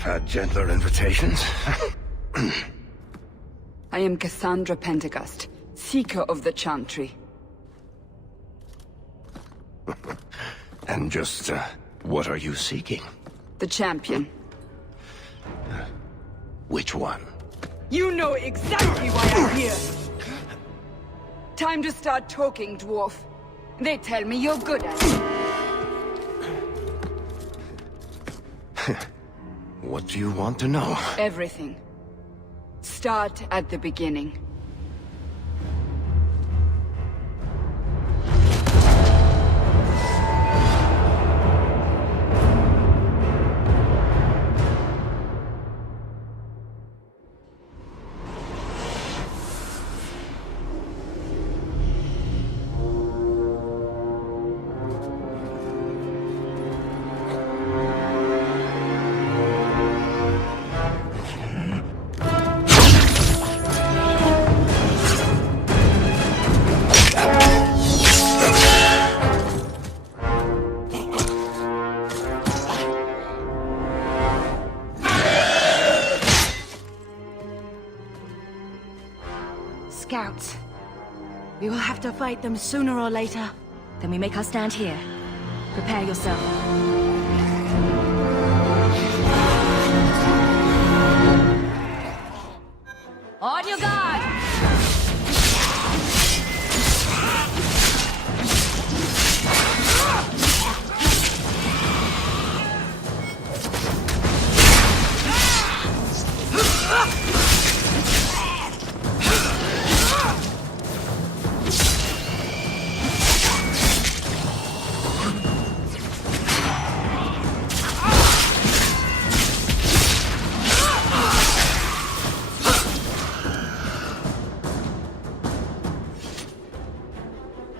I've had gentler invitations. I am Cassandra Pentecost, Seeker of the Chantry. And just, what are you seeking? The champion. Which one? You know exactly why I'm here! Time to start talking, dwarf. They tell me you're good at it. What do you want to know? Everything. Start at the beginning. Scouts. We will have to fight them sooner or later. Then we make our stand here. Prepare yourself. On your guard!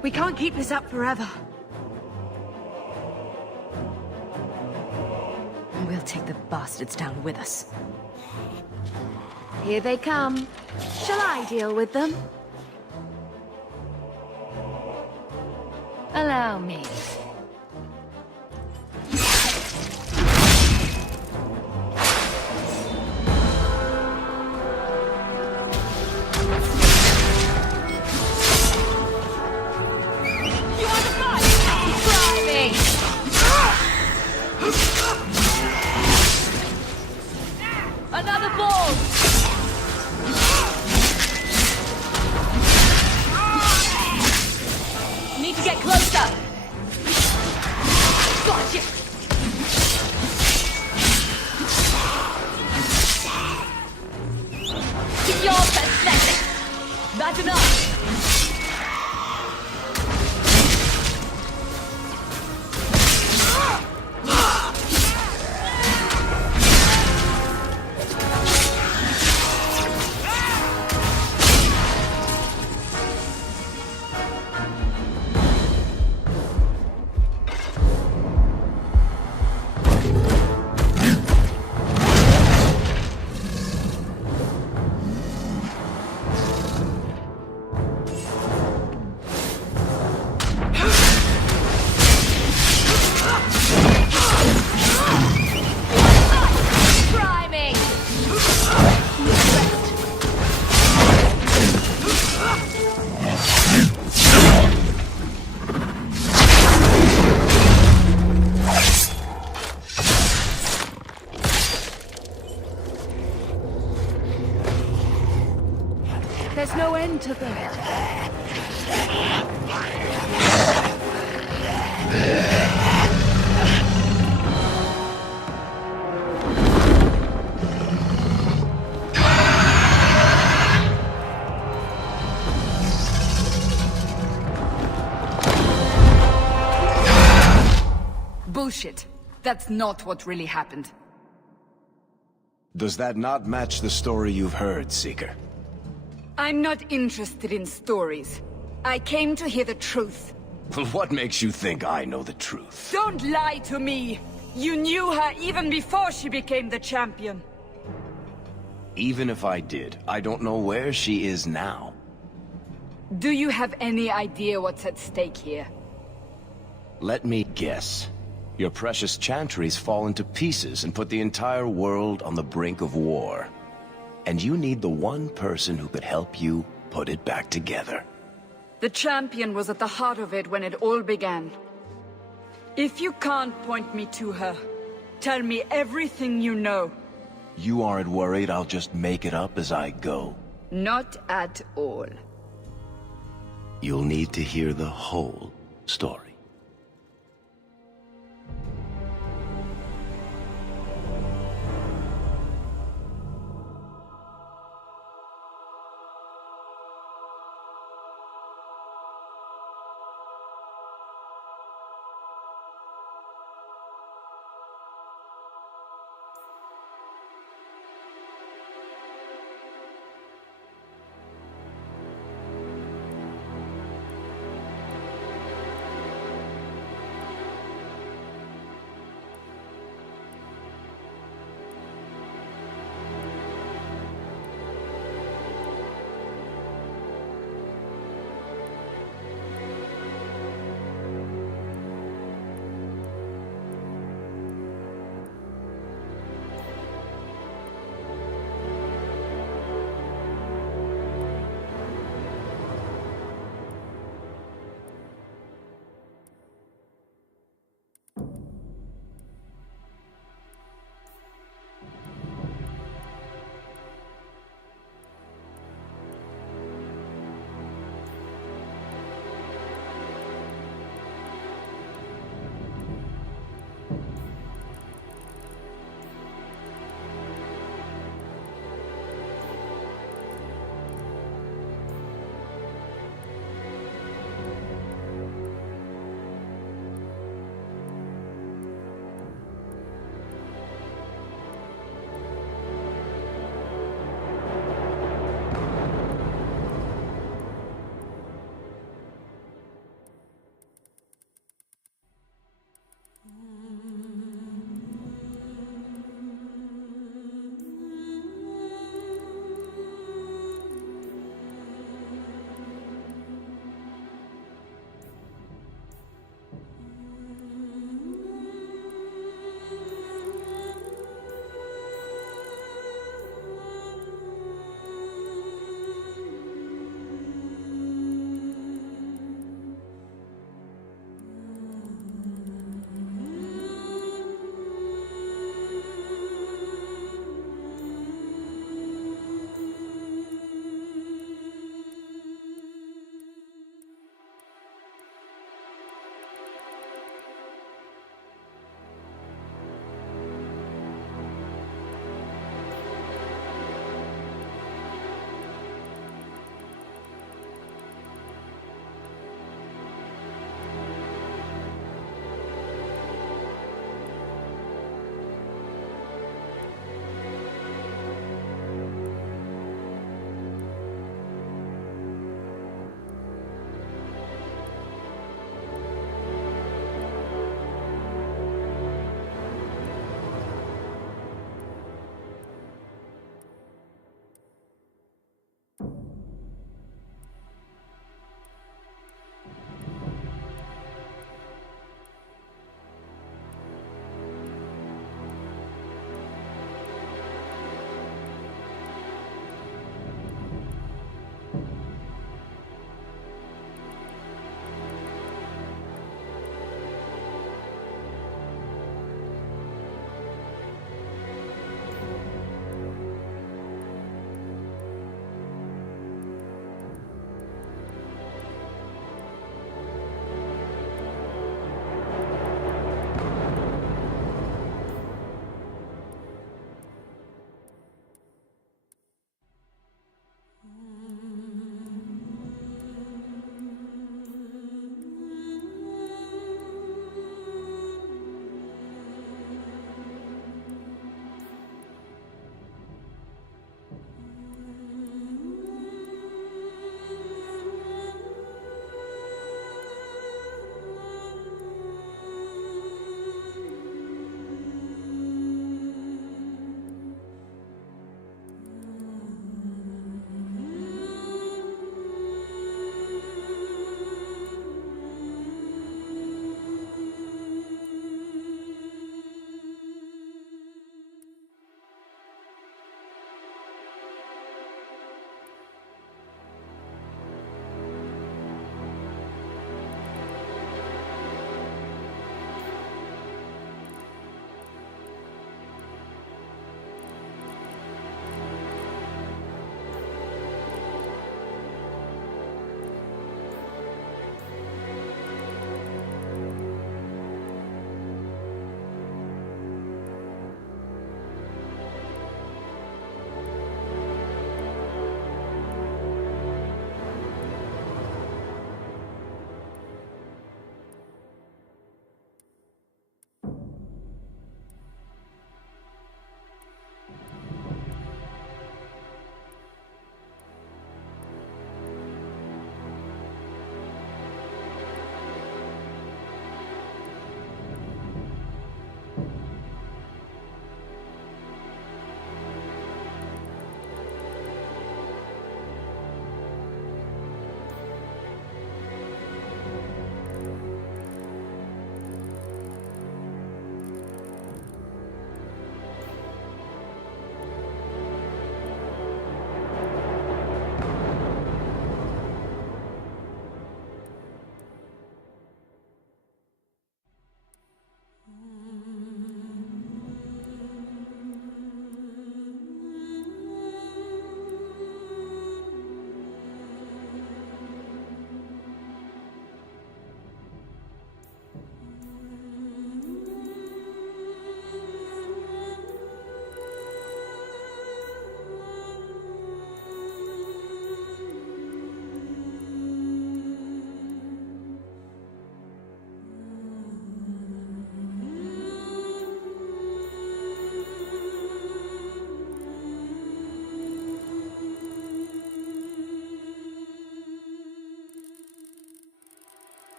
We can't keep this up forever. We'll take the bastards down with us. Here they come. Shall I deal with them? Allow me. Another ball! Need to get closer! Gotcha! You're pathetic! That's enough! There's no end to them. Bullshit. That's not what really happened. Does that not match the story you've heard, Seeker? I'm not interested in stories. I came to hear the truth. Well, what makes you think I know the truth? Don't lie to me! You knew her even before she became the champion. Even if I did, I don't know where she is now. Do you have any idea what's at stake here? Let me guess. Your precious chantry's fallen to pieces and put the entire world on the brink of war. And you need the one person who could help you put it back together. The champion was at the heart of it when it all began. If you can't point me to her, tell me everything you know. You aren't worried I'll just make it up as I go? Not at all. You'll need to hear the whole story.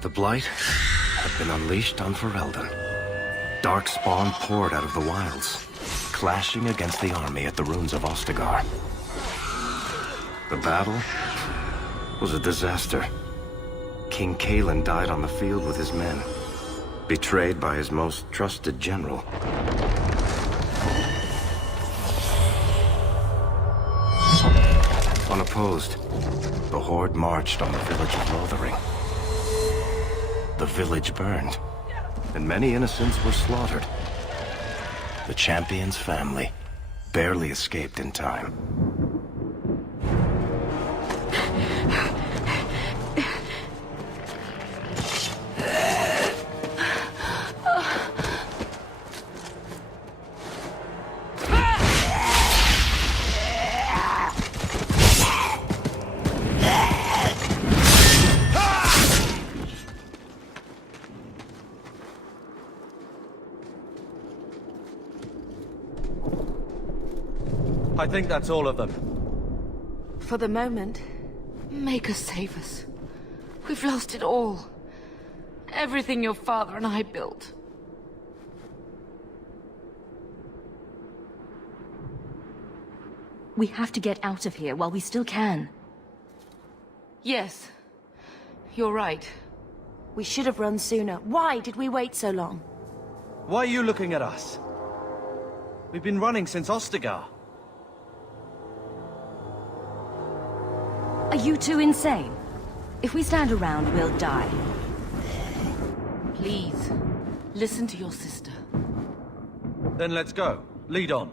The Blight had been unleashed on Ferelden. Darkspawn poured out of the wilds, clashing against the army at the ruins of Ostagar. The battle was a disaster. King Cailan died on the field with his men, betrayed by his most trusted general. Unopposed, the Horde marched on the village of Lothering. The village burned, and many innocents were slaughtered. The champion's family barely escaped in time. I think that's all of them. For the moment, Maker save us. We've lost it all. Everything your father and I built. We have to get out of here while we still can. Yes, you're right. We should have run sooner. Why did we wait so long? Why are you looking at us? We've been running since Ostagar. Are you two insane? If we stand around, we'll die. Please, listen to your sister. Then let's go. Lead on.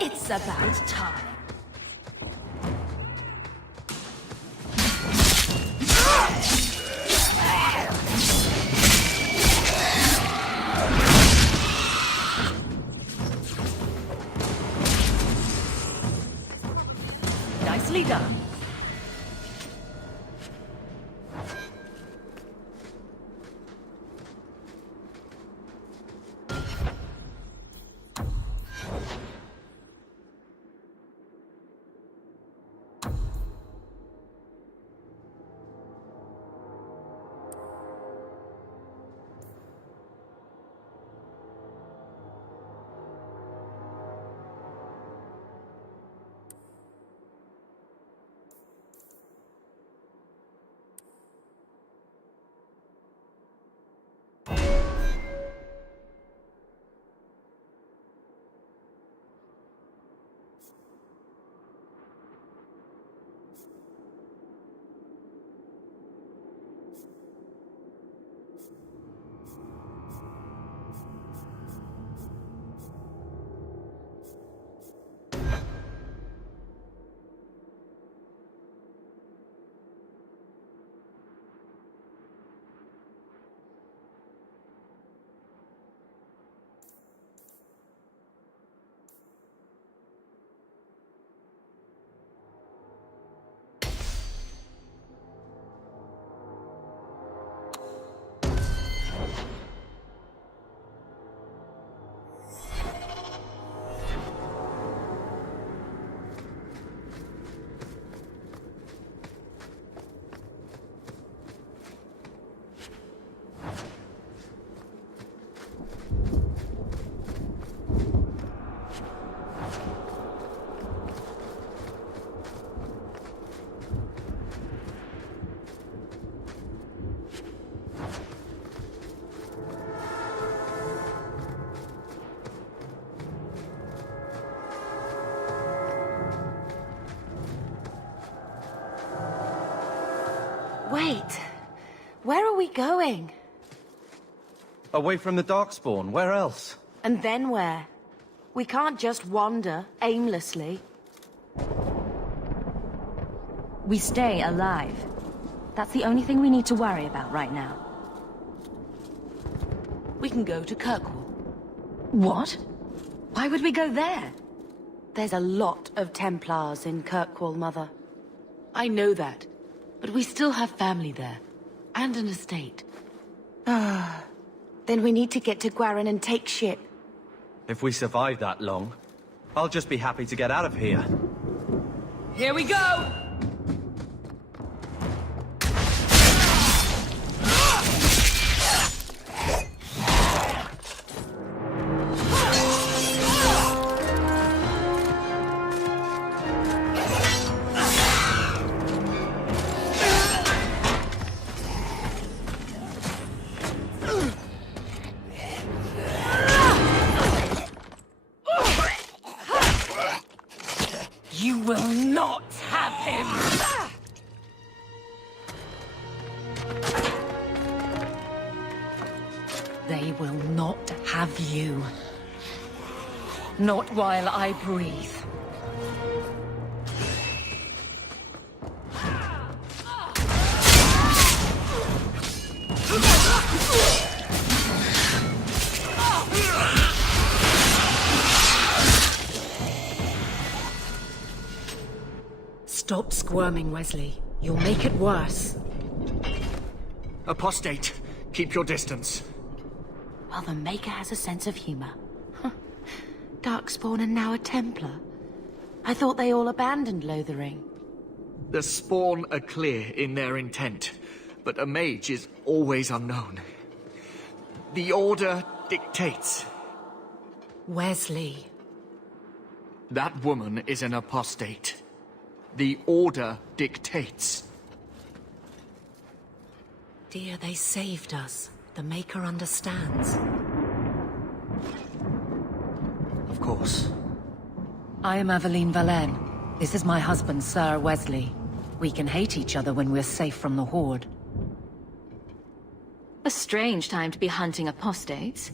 It's about time. Nicely done. Wait. Where are we going? Away from the Darkspawn, where else? And then where? We can't just wander aimlessly. We stay alive. That's the only thing we need to worry about right now. We can go to Kirkwall. What? Why would we go there? There's a lot of Templars in Kirkwall, Mother. I know that, but we still have family there. And an estate. Then we need to get to Gwarin and take ship. If we survive that long, I'll just be happy to get out of here. Here we go! You will not have him! They will not have you. Not while I breathe. Stop squirming, Wesley. You'll make it worse. Apostate, keep your distance. Well, the Maker has a sense of humor. Darkspawn and now a Templar. I thought they all abandoned Lothering. The Spawn are clear in their intent, but a mage is always unknown. The Order dictates. Wesley. That woman is an apostate. The Order dictates. Dear, they saved us. The Maker understands. Of course. I am Aveline Valenne. This is my husband, Sir Wesley. We can hate each other when we're safe from the Horde. A strange time to be hunting apostates.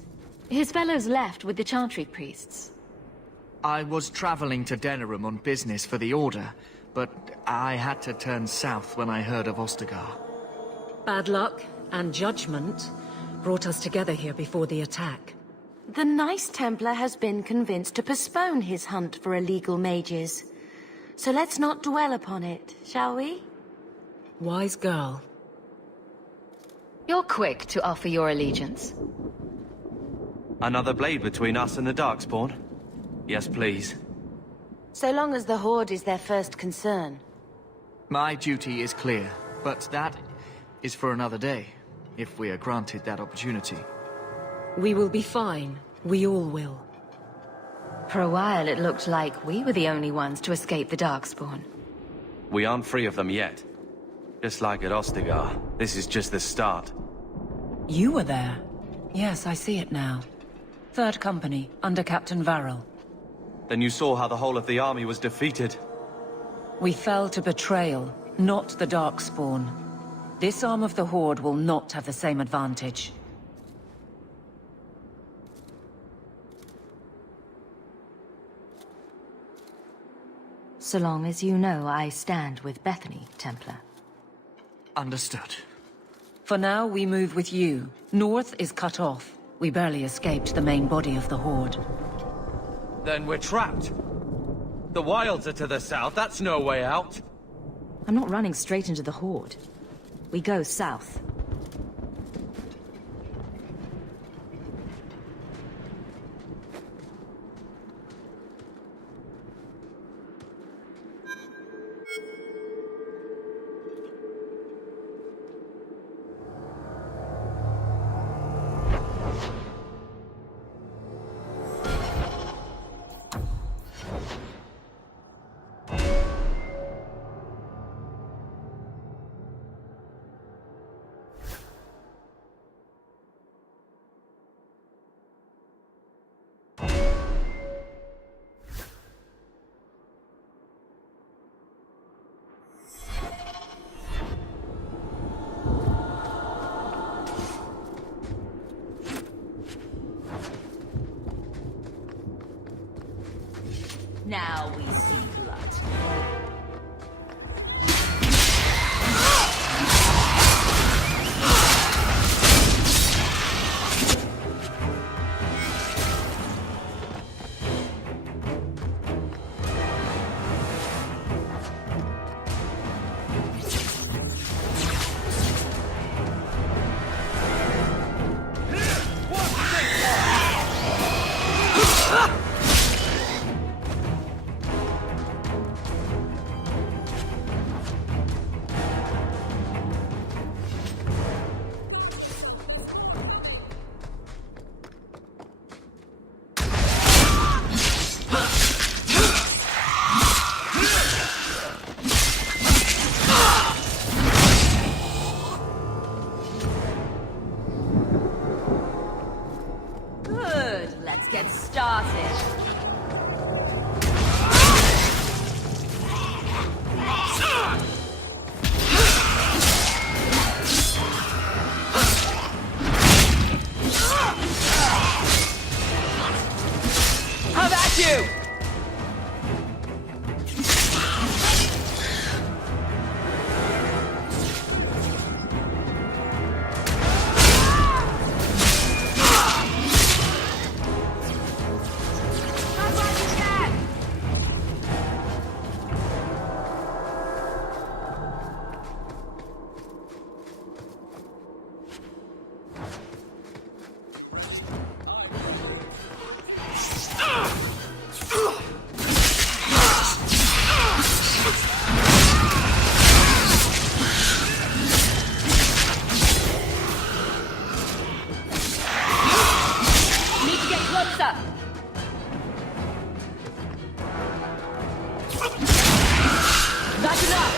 His fellows left with the Chantry priests. I was traveling to Denerim on business for the Order, but I had to turn south when I heard of Ostagar. Bad luck and judgment brought us together here before the attack. The nice Templar has been convinced to postpone his hunt for illegal mages. So let's not dwell upon it, shall we? Wise girl. You're quick to offer your allegiance. Another blade between us and the Darkspawn? Yes, please. So long as the Horde is their first concern. My duty is clear, but that is for another day, if we are granted that opportunity. We will be fine. We all will. For a while, it looked like we were the only ones to escape the Darkspawn. We aren't free of them yet. Just like at Ostagar, this is just the start. You were there. Yes, I see it now. Third Company, under Captain Varel. Then you saw how the whole of the army was defeated. We fell to betrayal, not the Darkspawn. This arm of the Horde will not have the same advantage. So long as you know I stand with Bethany, Templar. Understood. For now, we move with you. North is cut off. We barely escaped the main body of the Horde. Then we're trapped. The wilds are to the south, that's no way out. I'm not running straight into the Horde. We go south. Now we see blood. Let's get started. How about you? That's enough!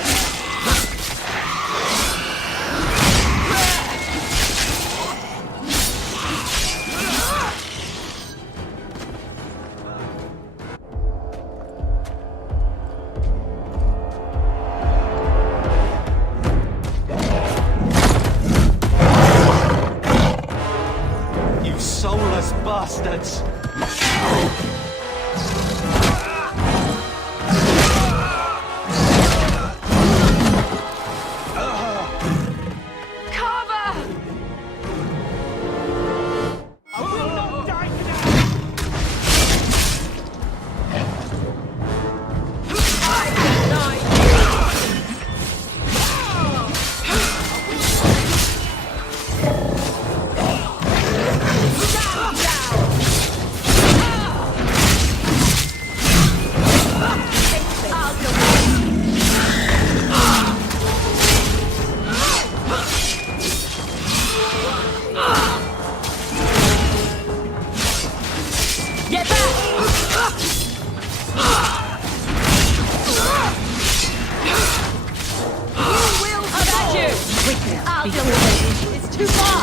You soulless bastards! I'll deal with it. It's too far.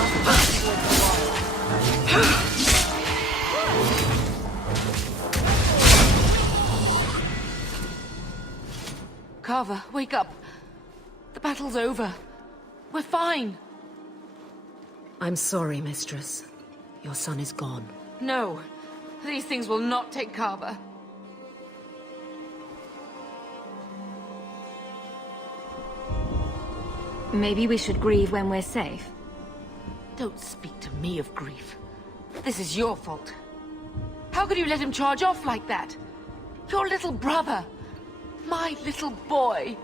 Carver, wake up. The battle's over. We're fine. I'm sorry, Mistress. Your son is gone. No, these things will not take Carver. Maybe we should grieve when we're safe. Don't speak to me of grief. This is your fault. How could you let him charge off like that? Your little brother. My little boy.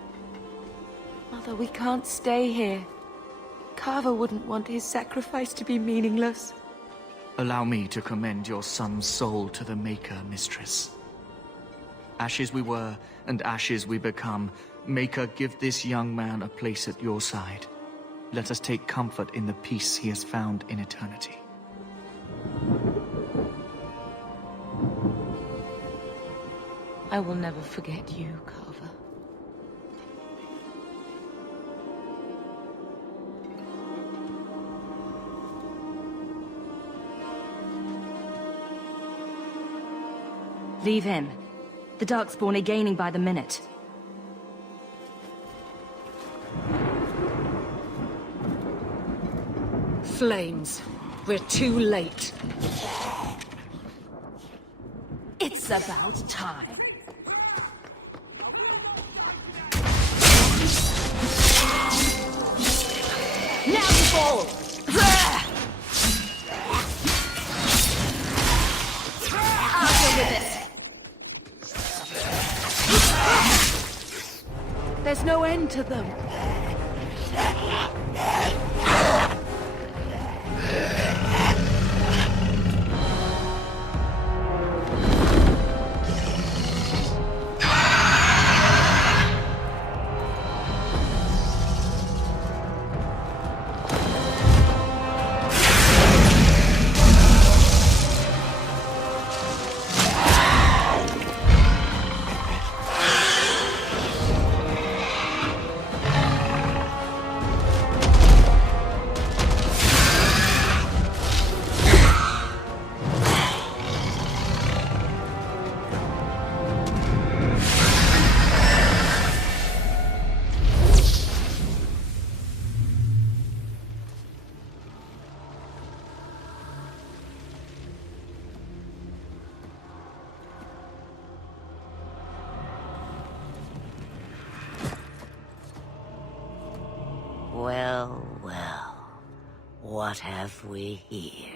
Mother, we can't stay here. Carver wouldn't want his sacrifice to be meaningless. Allow me to commend your son's soul to the Maker, Mistress. Ashes we were, and ashes we become. Maker, give this young man a place at your side. Let us take comfort in the peace he has found in eternity. I will never forget you, Carver. Leave him. The Darkspawn are gaining by the minute. Flames. We're too late. It's about time. fall! I'll deal with this. There's no end to them. Well, well. What have we here?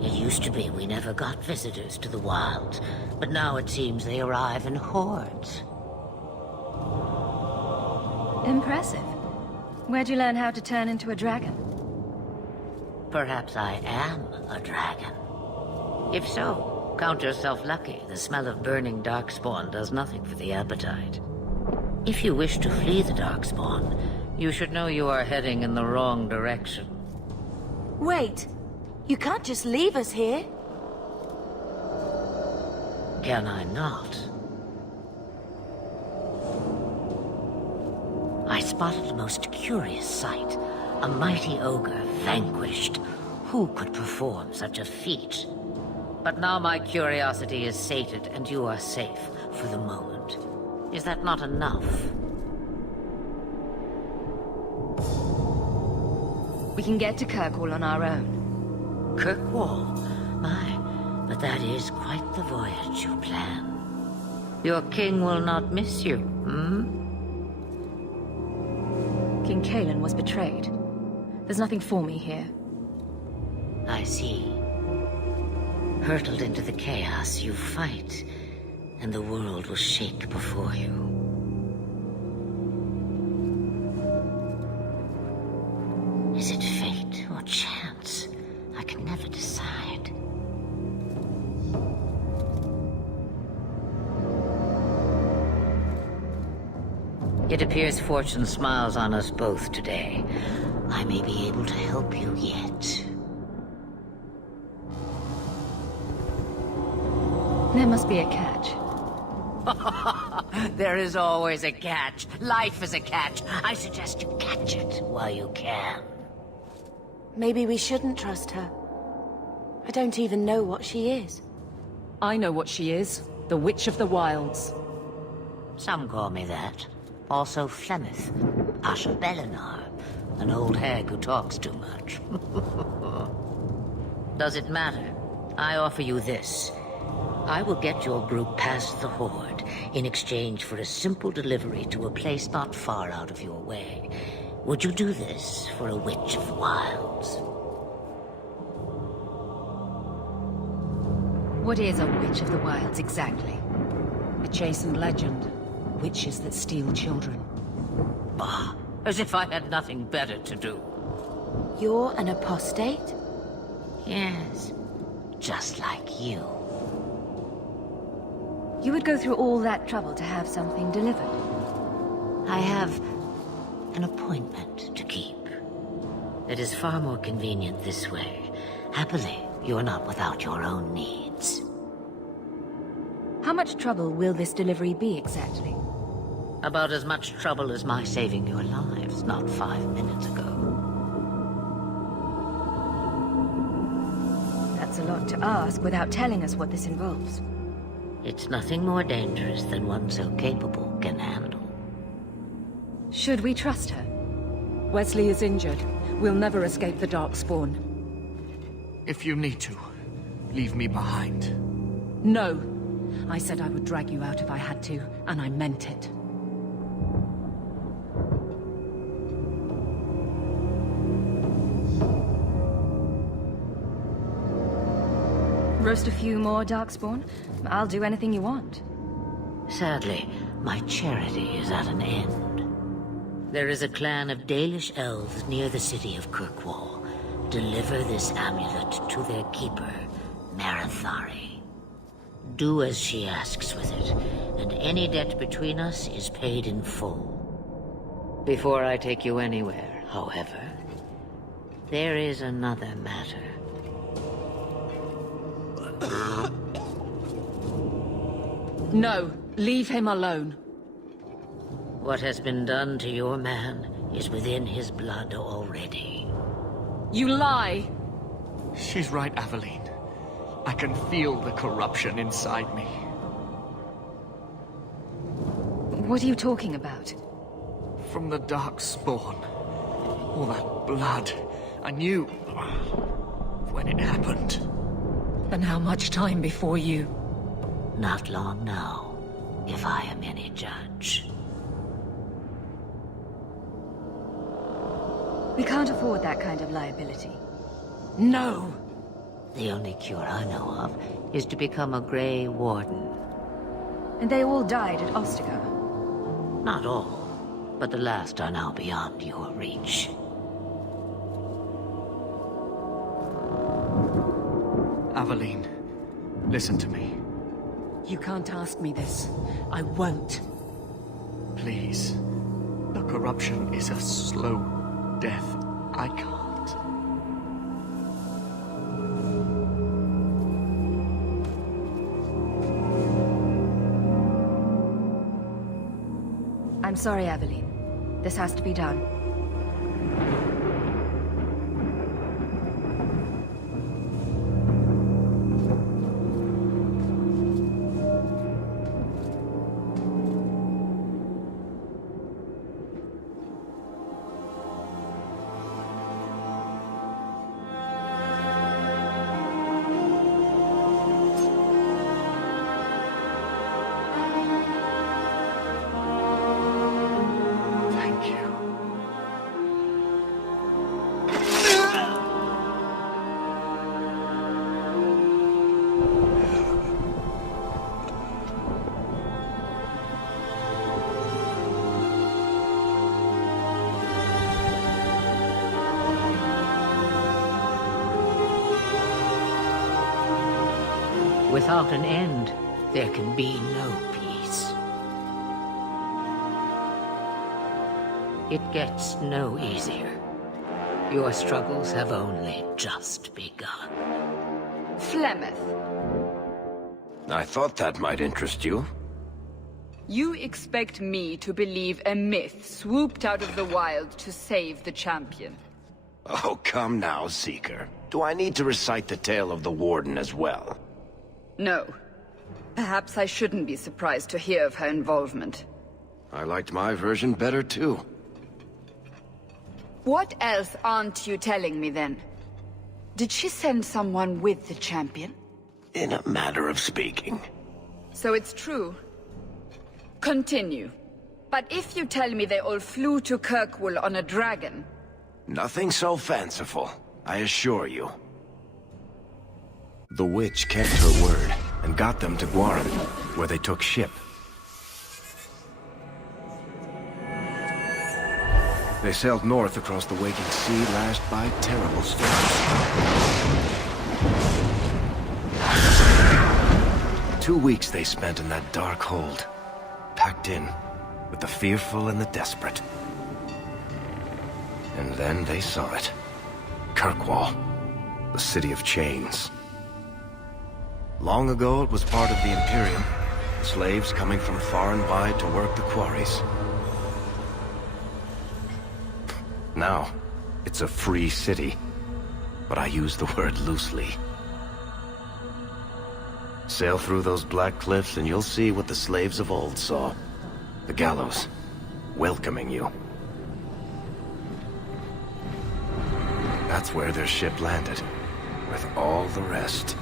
It used to be we never got visitors to the wilds, but now it seems they arrive in hordes. Impressive. Where'd you learn how to turn into a dragon? Perhaps I am a dragon. If so, count yourself lucky. The smell of burning darkspawn does nothing for the appetite. If you wish to flee the darkspawn, you should know you are heading in the wrong direction. Wait! You can't just leave us here. Can I not? I spotted a most curious sight. A mighty ogre vanquished. Who could perform such a feat? But now my curiosity is sated, and you are safe for the moment. Is that not enough? We can get to Kirkwall on our own. Kirkwall? My, but that is quite the voyage you plan. Your king will not miss you, King Kalen was betrayed. There's nothing for me here. I see. Hurtled into the chaos, you fight, and the world will shake before you. Is it fate or chance? I can never decide. It appears fortune smiles on us both today. I may be able to help you yet. There must be a catch. There is always a catch. Life is a catch. I suggest you catch it while you can. Maybe we shouldn't trust her. I don't even know what she is. I know what she is. The Witch of the Wilds. Some call me that. Also Flemeth, Asha Belinar, an old hag who talks too much. Does it matter? I offer you this. I will get your group past the Horde in exchange for a simple delivery to a place not far out of your way. Would you do this for a Witch of the Wilds? What is a Witch of the Wilds exactly? A chastened legend. Witches that steal children. Bah, as if I had nothing better to do. You're an apostate? Yes, just like you. You would go through all that trouble to have something delivered? I have an appointment to keep. It is far more convenient this way. Happily, you're not without your own needs. How much trouble will this delivery be exactly? About as much trouble as my saving your lives not 5 minutes ago. That's a lot to ask without telling us what this involves. It's nothing more dangerous than one so capable can handle. Should we trust her? Wesley is injured. We'll never escape the Darkspawn. If you need to, leave me behind. No. I said I would drag you out if I had to, and I meant it. Roast a few more, Darkspawn? I'll do anything you want. Sadly, my charity is at an end. There is a clan of Dalish elves near the city of Kirkwall. Deliver this amulet to their keeper, Marathari. Do as she asks with it, and any debt between us is paid in full. Before I take you anywhere, however, there is another matter. No, leave him alone. What has been done to your man is within his blood already. You lie! She's right, Aveline. I can feel the corruption inside me. What are you talking about? From the Darkspawn. All that blood. I knew when it happened. Then how much time before you? Not long now, if I am any judge. We can't afford that kind of liability. No! The only cure I know of is to become a Grey Warden. And they all died at Ostagar. Not all, but the last are now beyond your reach. Aveline, listen to me. You can't ask me this. I won't. Please. The corruption is a slow death. I can't. I'm sorry, Aveline. This has to be done. Thank you. Without an end, there can be no peace. It gets no easier. Your struggles have only just begun. Flemeth, I thought that might interest you. you expect me to believe a myth swooped out of the wild to save the champion? Oh, come now, Seeker. Do I need to recite the tale of the Warden as well? No. Perhaps I shouldn't be surprised to hear of her involvement. I liked my version better, too. What else aren't you telling me, then? Did she send someone with the champion? In a matter of speaking. So it's true. Continue. But if you tell me they all flew to Kirkwall on a dragon... Nothing so fanciful, I assure you. The witch kept her word, and got them to Guaran, where they took ship. They sailed north across the waking sea, lashed by terrible storms. 2 weeks they spent in that dark hold, packed in with the fearful and the desperate. And then they saw it. Kirkwall, the city of chains. Long ago it was part of the Imperium, slaves coming from far and wide to work the quarries. Now, it's a free city, but I use the word loosely. Sail through those black cliffs and you'll see what the slaves of old saw. The gallows, welcoming you. That's where their ship landed, with all the rest.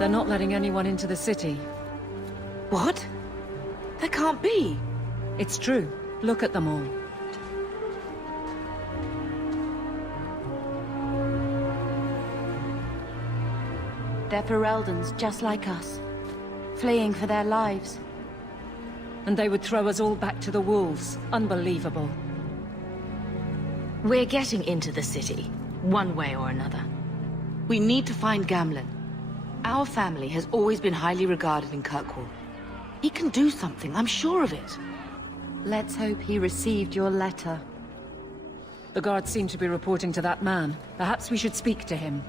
They're not letting anyone into the city. What? That can't be. It's true. Look at them all. They're Fereldans, just like us. Fleeing for their lives. And they would throw us all back to the wolves. Unbelievable. We're getting into the city, one way or another. We need to find Gamlen. Our family has always been highly regarded in Kirkwall. He can do something, I'm sure of it. Let's hope he received your letter. The guards seem to be reporting to that man. Perhaps we should speak to him.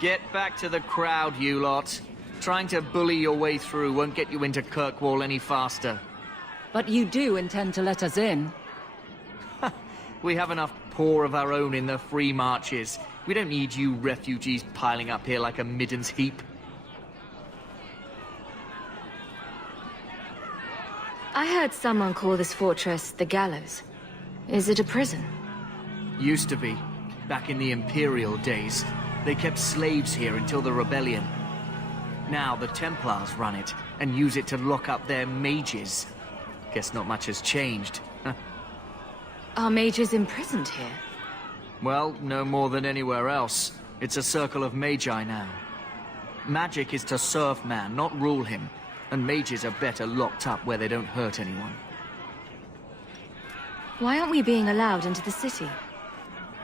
Get back to the crowd, you lot. Trying to bully your way through won't get you into Kirkwall any faster. But you do intend to let us in. We have enough poor of our own in the free marches. We don't need you refugees piling up here like a middens heap. I heard someone call this fortress the Gallows. Is it a prison? Used to be. Back in the Imperial days. They kept slaves here until the rebellion. Now the Templars run it, and use it to lock up their mages. Guess not much has changed. Are mages imprisoned here? Well, no more than anywhere else. It's a circle of magi now. Magic is to serve man, not rule him. And mages are better locked up where they don't hurt anyone. Why aren't we being allowed into the city?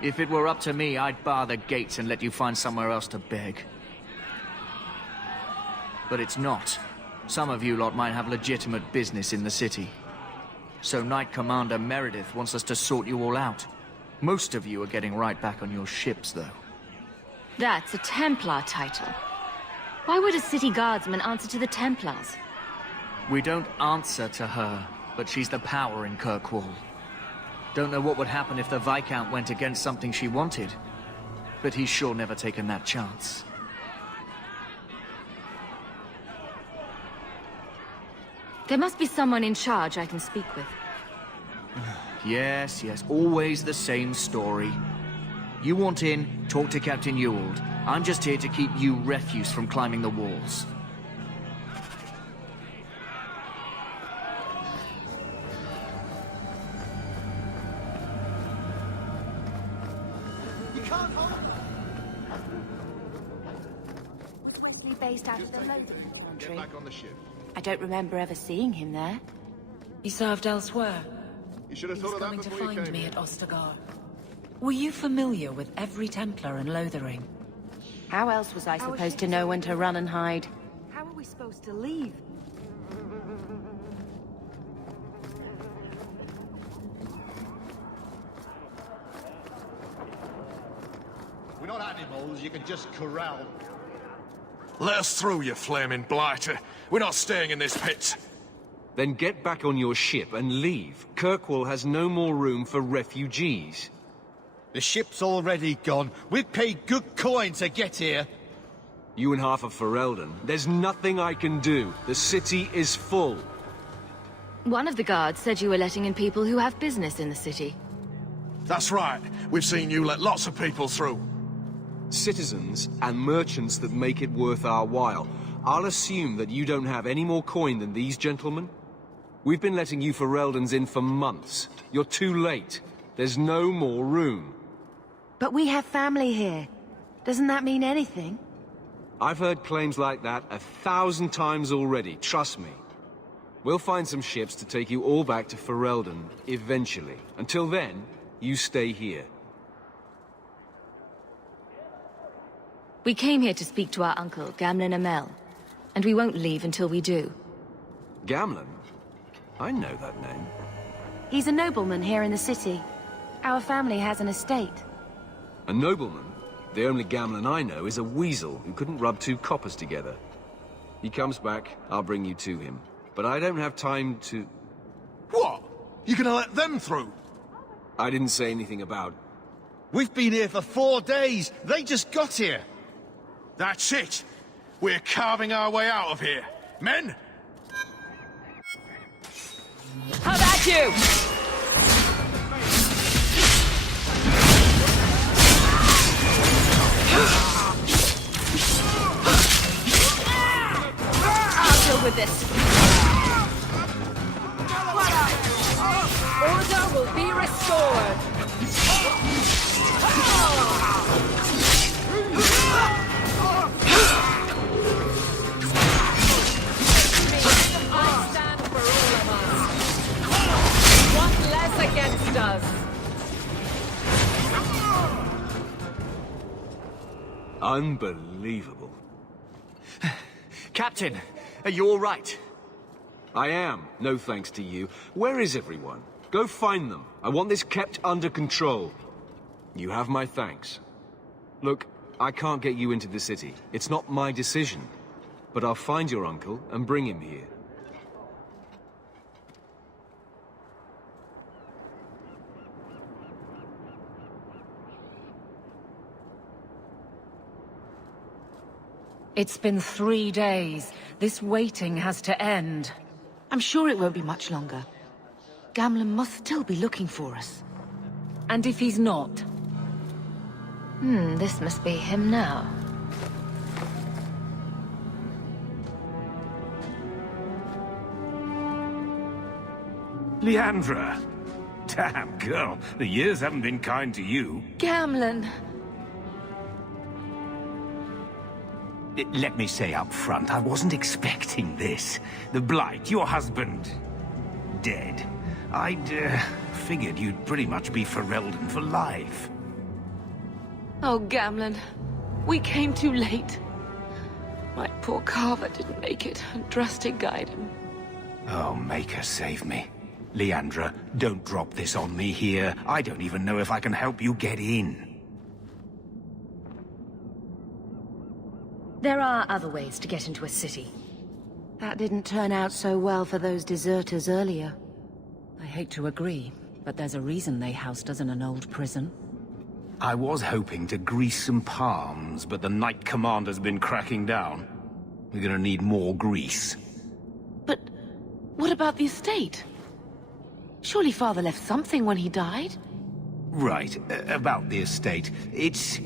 If it were up to me, I'd bar the gates and let you find somewhere else to beg. But it's not. Some of you lot might have legitimate business in the city. So Knight Commander Meredith wants us to sort you all out. Most of you are getting right back on your ships, though. That's a Templar title. Why would a city guardsman answer to the Templars? We don't answer to her, but she's the power in Kirkwall. Don't know what would happen if the Viscount went against something she wanted, but he's sure never taken that chance. There must be someone in charge I can speak with. Yes, always the same story. You want in, talk to Captain Ewald. I'm just here to keep you refuse from climbing the walls. Was Wesley based out of the loading Get country? back on the ship. I don't remember ever seeing him there. He served elsewhere. You should have He was thought of that coming to before you find came me here. at Ostagar. Were you familiar with every Templar in Lothering? How else was I supposed to know when to run and hide? How are we supposed to leave? We're not animals you can just corral. Let us through, you flaming blighter. We're not staying in this pit. Then get back on your ship and leave. Kirkwall has no more room for refugees. The ship's already gone. We've paid good coin to get here. You and half of Ferelden. There's nothing I can do. The city is full. One of the guards said you were letting in people who have business in the city. That's right. We've seen you let lots of people through. Citizens and merchants that make it worth our while. I'll assume that you don't have any more coin than these gentlemen. We've been letting you Fereldans in for months. You're too late. There's no more room. But we have family here. Doesn't that mean anything? I've heard claims like that 1,000 times already, trust me. We'll find some ships to take you all back to Ferelden, eventually. Until then, you stay here. We came here to speak to our uncle, Gamlen Amel, and we won't leave until we do. Gamlen? I know that name. He's a nobleman here in the city. Our family has an estate. A nobleman? The only Gamlen I know is a weasel who couldn't rub two coppers together. He comes back, I'll bring you to him. But I don't have time to... What? You gonna let them through? I didn't say anything about... We've been here for 4 days. They just got here. That's it. We're carving our way out of here. Men? How about you? I'll deal with this. Order will be restored. I stand for all of us. One less against us. Unbelievable. Captain, are you all right? I am, no thanks to you. Where is everyone? Go find them. I want this kept under control. You have my thanks. Look, I can't get you into the city. It's not my decision. But I'll find your uncle and bring him here. It's been 3 days. This waiting has to end. I'm sure it won't be much longer. Gamlen must still be looking for us. And if he's not? This must be him now. Leandra. Damn, girl. The years haven't been kind to you. Gamlen! Let me say up front, I wasn't expecting this. The Blight, your husband, dead. I'd figured you'd pretty much be Ferelden for life. Oh, Gamlen. We came too late. My poor carver didn't make it, and Drastic guide him. Oh, Maker, save me. Leandra, don't drop this on me here. I don't even know if I can help you get in. There are other ways to get into a city. That didn't turn out so well for those deserters earlier. I hate to agree, but there's a reason they housed us in an old prison. I was hoping to grease some palms, but the Knight Commander's been cracking down. We're gonna need more grease. But what about the estate? Surely Father left something when he died? Right, about the estate. It's,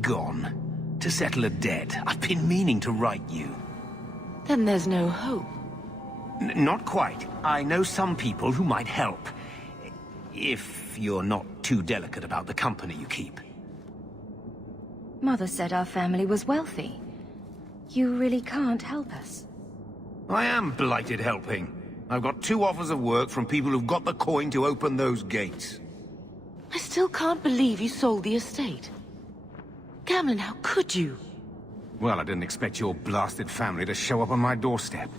gone. To settle a debt. I've been meaning to write you. Then there's no hope. Not quite. I know some people who might help. If you're not too delicate about the company you keep. Mother said our family was wealthy. You really can't help us. I am blighted helping. I've got 2 offers of work from people who've got the coin to open those gates. I still can't believe you sold the estate. Gamlen, how could you? Well, I didn't expect your blasted family to show up on my doorstep.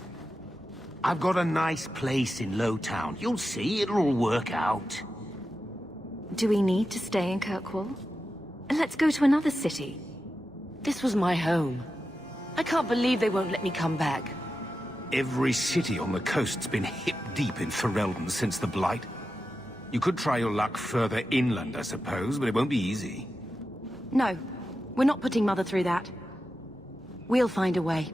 I've got a nice place in Lowtown. You'll see, it'll all work out. Do we need to stay in Kirkwall? Let's go to another city. This was my home. I can't believe they won't let me come back. Every city on the coast's been hip-deep in Ferelden since the Blight. You could try your luck further inland, I suppose, but it won't be easy. No, we're not putting Mother through that. We'll find a way.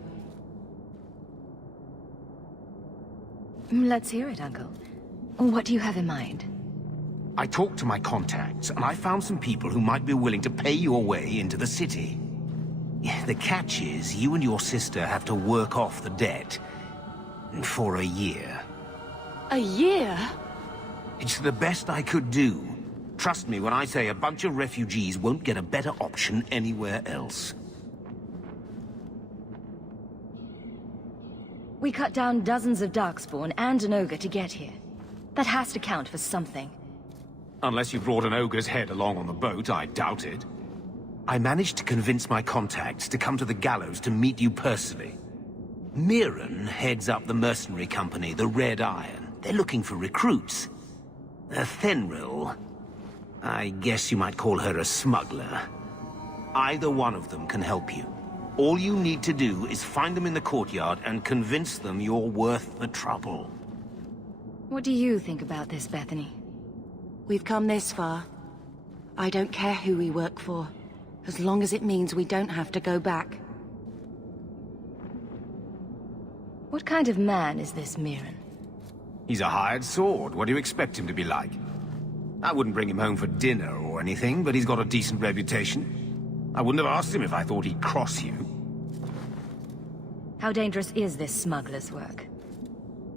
Let's hear it, Uncle. What do you have in mind? I talked to my contacts, and I found some people who might be willing to pay your way into the city. The catch is, you and your sister have to work off the debt. For a year. A year? It's the best I could do. Trust me when I say a bunch of refugees won't get a better option anywhere else. We cut down dozens of Darkspawn and an ogre to get here. That has to count for something. Unless you brought an ogre's head along on the boat, I doubt it. I managed to convince my contacts to come to the gallows to meet you personally. Mirren heads up the mercenary company, the Red Iron. They're looking for recruits. Fenril, I guess you might call her a smuggler. Either one of them can help you. All you need to do is find them in the courtyard and convince them you're worth the trouble. What do you think about this, Bethany? We've come this far. I don't care who we work for, as long as it means we don't have to go back. What kind of man is this Mirren? He's a hired sword. What do you expect him to be like? I wouldn't bring him home for dinner or anything, but he's got a decent reputation. I wouldn't have asked him if I thought he'd cross you. How dangerous is this smuggler's work?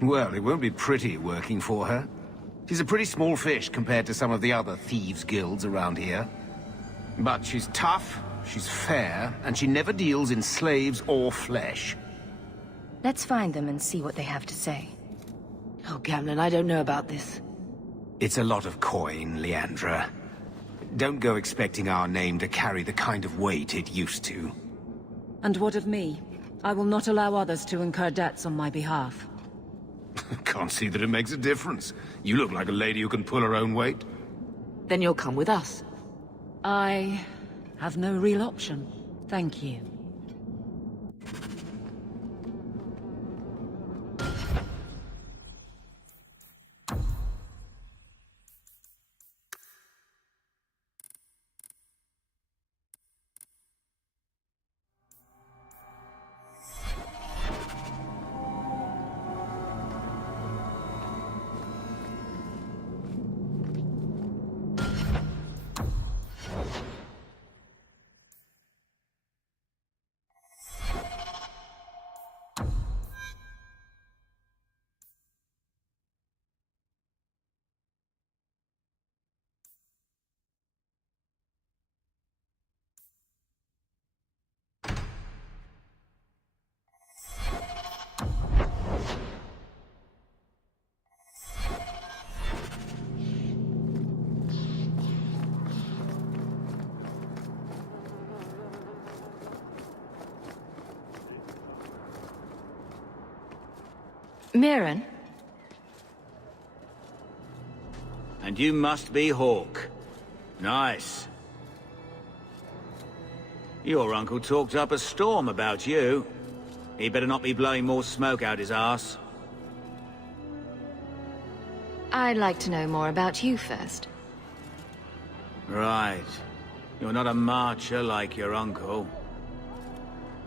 Well, it won't be pretty working for her. She's a pretty small fish compared to some of the other thieves' guilds around here. But she's tough, she's fair, and she never deals in slaves or flesh. Let's find them and see what they have to say. Oh, Gamlen, I don't know about this. It's a lot of coin, Leandra. Don't go expecting our name to carry the kind of weight it used to. And what of me? I will not allow others to incur debts on my behalf. Can't see that it makes a difference. You look like a lady who can pull her own weight. Then you'll come with us. I have no real option. Thank you. Mirren? And you must be Hawke. Nice. Your uncle talked up a storm about you. He better not be blowing more smoke out his arse. I'd like to know more about you first. Right. You're not a marcher like your uncle.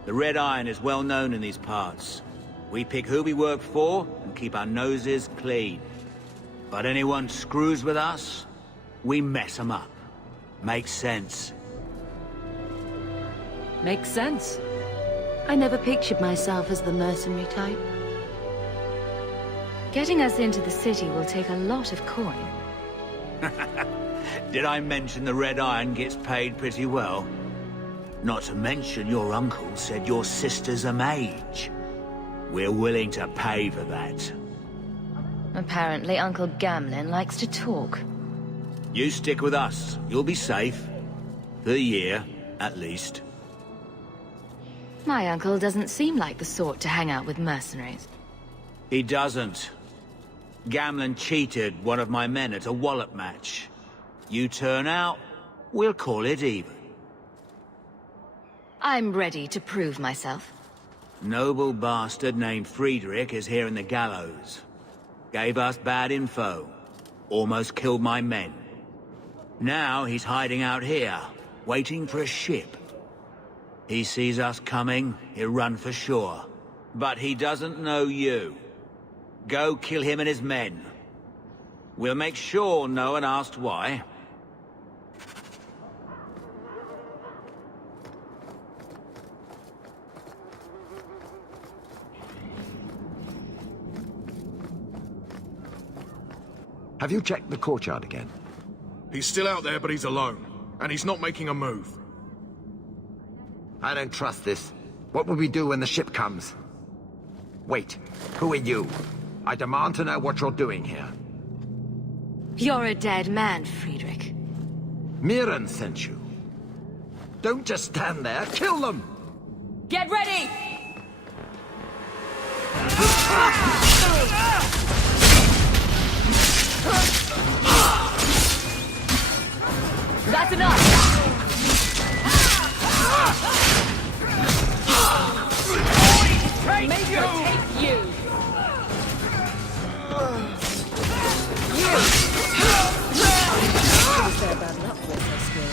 The Red Iron is well known in these parts. We pick who we work for and keep our noses clean. But anyone screws with us, we mess them up. Makes sense. Makes sense. I never pictured myself as the mercenary type. Getting us into the city will take a lot of coin. Did I mention the Red Iron gets paid pretty well? Not to mention your uncle said your sister's a mage. We're willing to pay for that. Apparently Uncle Gamlin likes to talk. You stick with us. You'll be safe. For a year, at least. My uncle doesn't seem like the sort to hang out with mercenaries. He doesn't. Gamlin cheated one of my men at a wallop match. You turn out, we'll call it even. I'm ready to prove myself. Noble bastard named Friedrich is here in the gallows. Gave us bad info. Almost killed my men. Now he's hiding out here, waiting for a ship. He sees us coming, he'll run for shore. But he doesn't know you. Go kill him and his men. We'll make sure no one asks why. Have you checked the courtyard again? He's still out there, but he's alone. And he's not making a move. I don't trust this. What will we do when the ship comes? Wait, who are you? I demand to know what you're doing here. You're a dead man, Friedrich. Mirren sent you. Don't just stand there, kill them! Get ready! That's enough! Make her take you! Was there bad luck with her skill?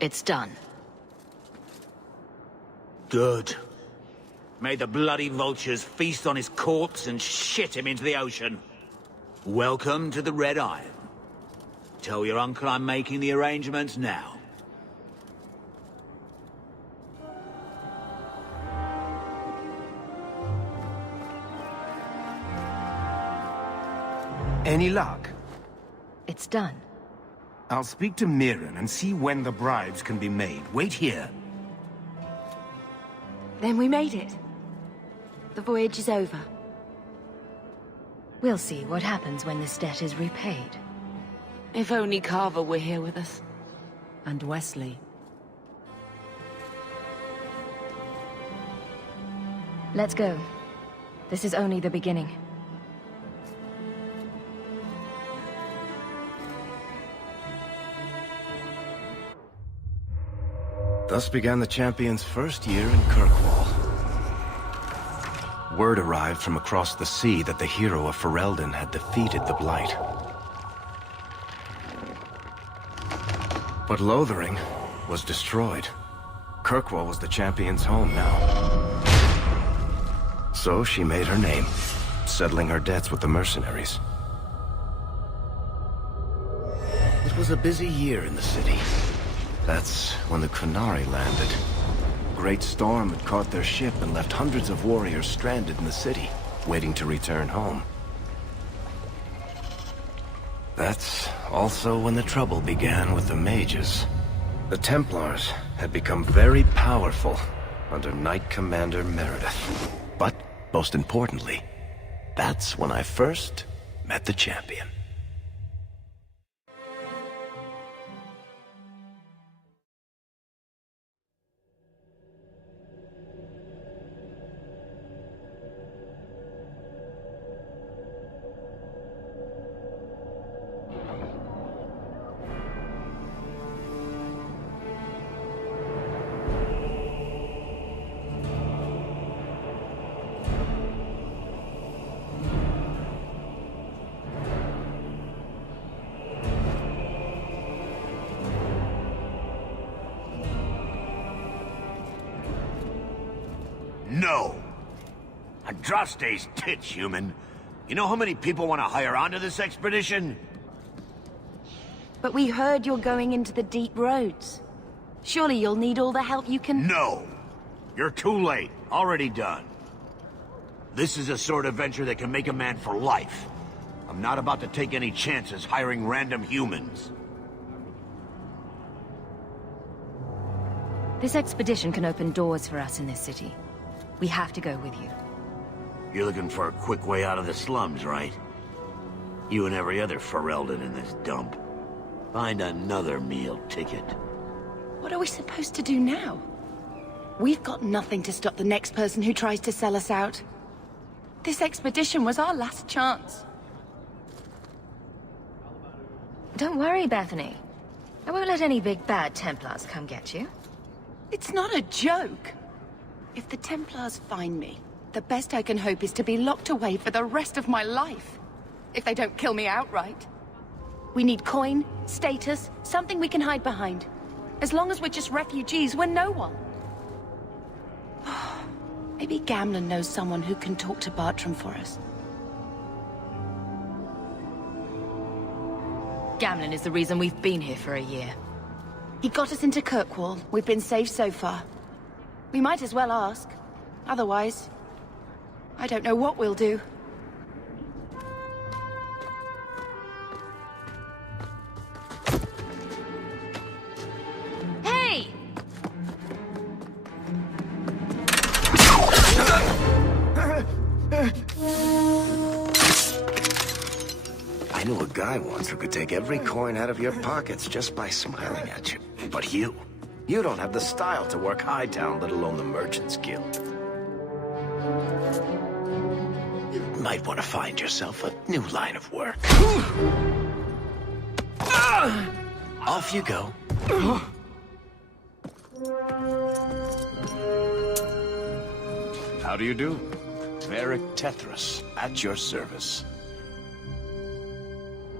It's done. Good. May the bloody vultures feast on his corpse and shit him into the ocean. Welcome to the Red Iron. Tell your uncle I'm making the arrangements now. Any luck? It's done. I'll speak to Mirren and see when the bribes can be made. Wait here. Then we made it. The voyage is over. We'll see what happens when this debt is repaid. If only Carver were here with us. And Wesley. Let's go. This is only the beginning. Thus began the Champion's first year in Kirkwall. Word arrived from across the sea that the hero of Ferelden had defeated the Blight. But Lothering was destroyed. Kirkwall was the Champion's home now. So she made her name, settling her debts with the mercenaries. It was a busy year in the city. That's when the Kunari landed. A great storm had caught their ship and left hundreds of warriors stranded in the city, waiting to return home. That's also when the trouble began with the mages. The Templars had become very powerful under Knight Commander Meredith. But, most importantly, that's when I first met the Champion. No! Andraste's tits, human. You know how many people want to hire onto this expedition? But we heard you're going into the deep roads. Surely you'll need all the help you can— No! You're too late. Already done. This is a sort of venture that can make a man for life. I'm not about to take any chances hiring random humans. This expedition can open doors for us in this city. We have to go with you. You're looking for a quick way out of the slums, right? You and every other Ferelden in this dump. Find another meal ticket. What are we supposed to do now? We've got nothing to stop the next person who tries to sell us out. This expedition was our last chance. Don't worry, Bethany. I won't let any big bad Templars come get you. It's not a joke. If the Templars find me, the best I can hope is to be locked away for the rest of my life. If they don't kill me outright. We need coin, status, something we can hide behind. As long as we're just refugees, we're no one. Maybe Gamlen knows someone who can talk to Bartram for us. Gamlen is the reason we've been here for a year. He got us into Kirkwall. We've been safe so far. We might as well ask. Otherwise, I don't know what we'll do. Hey! I knew a guy once who could take every coin out of your pockets just by smiling at you. But you don't have the style to work Hightown, let alone the Merchants Guild. You might want to find yourself a new line of work. Off you go. How do you do? Varric Tethras, at your service.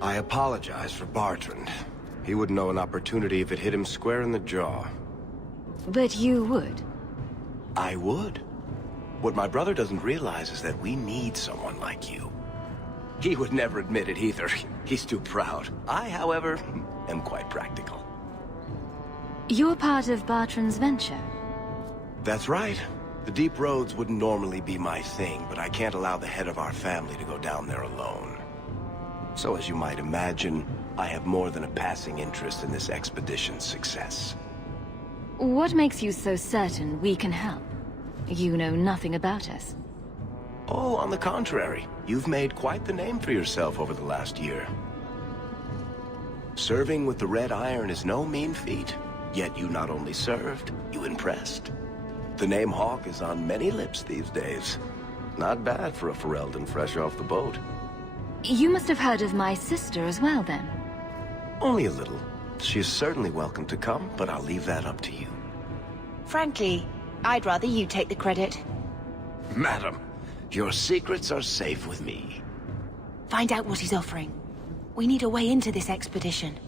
I apologize for Bartrand. He wouldn't know an opportunity if it hit him square in the jaw. But you would. I would. What my brother doesn't realize is that we need someone like you. He would never admit it either. He's too proud. I, however, am quite practical. You're part of Bartran's venture? That's right. The deep roads wouldn't normally be my thing, but I can't allow the head of our family to go down there alone. So as you might imagine, I have more than a passing interest in this expedition's success. What makes you so certain we can help? You know nothing about us. Oh, on the contrary. You've made quite the name for yourself over the last year. Serving with the Red Iron is no mean feat. Yet you not only served, you impressed. The name Hawke is on many lips these days. Not bad for a Ferelden fresh off the boat. You must have heard of my sister as well, then? Only a little. She is certainly welcome to come, but I'll leave that up to you. Frankly, I'd rather you take the credit. Madam, your secrets are safe with me. Find out what he's offering. We need a way into this expedition.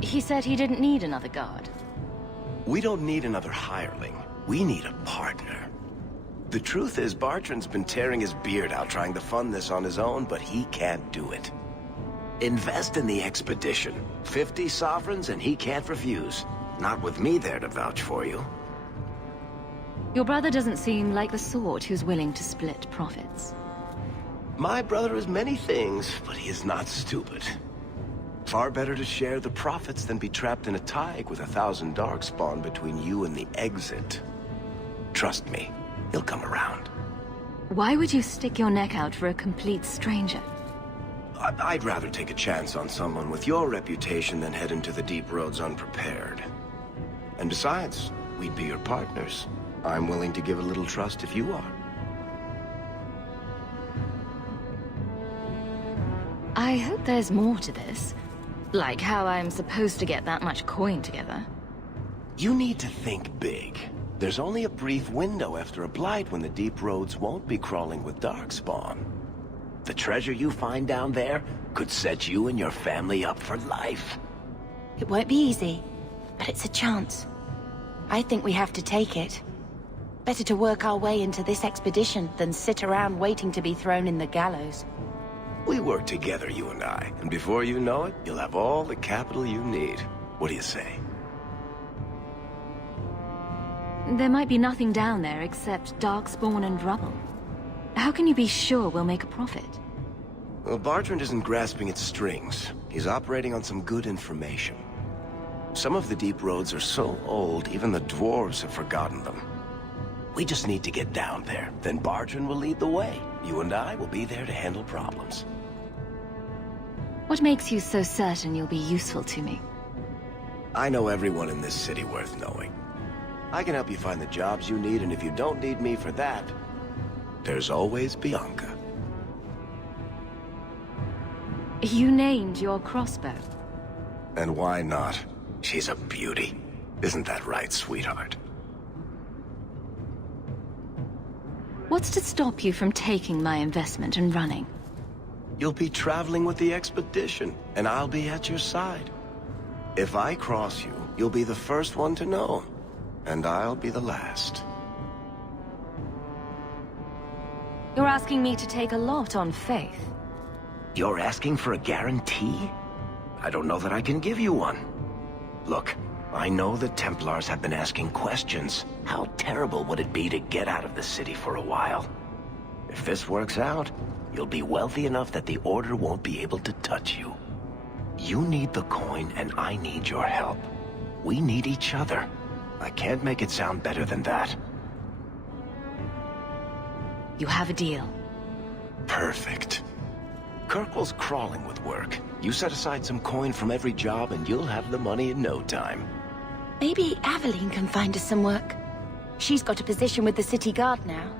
He said he didn't need another guard. We don't need another hireling. We need a partner. The truth is, Bartran's been tearing his beard out trying to fund this on his own, but he can't do it. Invest in the expedition. 50 sovereigns and he can't refuse. Not with me there to vouch for you. Your brother doesn't seem like the sort who's willing to split profits. My brother is many things, but he is not stupid. Far better to share the profits than be trapped in a tide with 1,000 darkspawn between you and the exit. Trust me, he'll come around. Why would you stick your neck out for a complete stranger? I'd rather take a chance on someone with your reputation than head into the deep roads unprepared. And besides, we'd be your partners. I'm willing to give a little trust if you are. I hope there's more to this. Like how I'm supposed to get that much coin together. You need to think big. There's only a brief window after a blight when the deep roads won't be crawling with darkspawn. The treasure you find down there could set you and your family up for life. It won't be easy, but it's a chance. I think we have to take it. Better to work our way into this expedition than sit around waiting to be thrown in the gallows. We work together, you and I, and before you know it, you'll have all the capital you need. What do you say? There might be nothing down there except darkspawn and rubble. How can you be sure we'll make a profit? Well, Bartrand isn't grasping at strings. He's operating on some good information. Some of the deep roads are so old, even the dwarves have forgotten them. We just need to get down there. Then Bartrand will lead the way. You and I will be there to handle problems. What makes you so certain you'll be useful to me? I know everyone in this city worth knowing. I can help you find the jobs you need, and if you don't need me for that, there's always Bianca. You named your crossbow. And why not? She's a beauty. Isn't that right, sweetheart? What's to stop you from taking my investment and running? You'll be traveling with the expedition, and I'll be at your side. If I cross you, you'll be the first one to know, and I'll be the last. You're asking me to take a lot on faith. You're asking for a guarantee? I don't know that I can give you one. Look, I know the Templars have been asking questions. How terrible would it be to get out of the city for a while? If this works out, you'll be wealthy enough that the Order won't be able to touch you. You need the coin, and I need your help. We need each other. I can't make it sound better than that. You have a deal. Perfect. Kirkwall's crawling with work. You set aside some coin from every job, and you'll have the money in no time. Maybe Aveline can find us some work. She's got a position with the city guard now.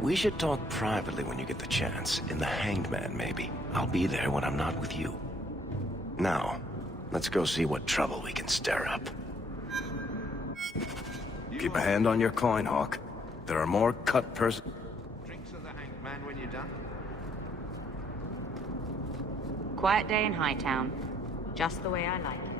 We should talk privately when you get the chance. In the Hanged Man, maybe. I'll be there when I'm not with you. Now, let's go see what trouble we can stir up. Keep a hand on your coin, Hawke. There are more cut Drinks of the Hanged Man when you're done. Quiet day in Hightown. Just the way I like it.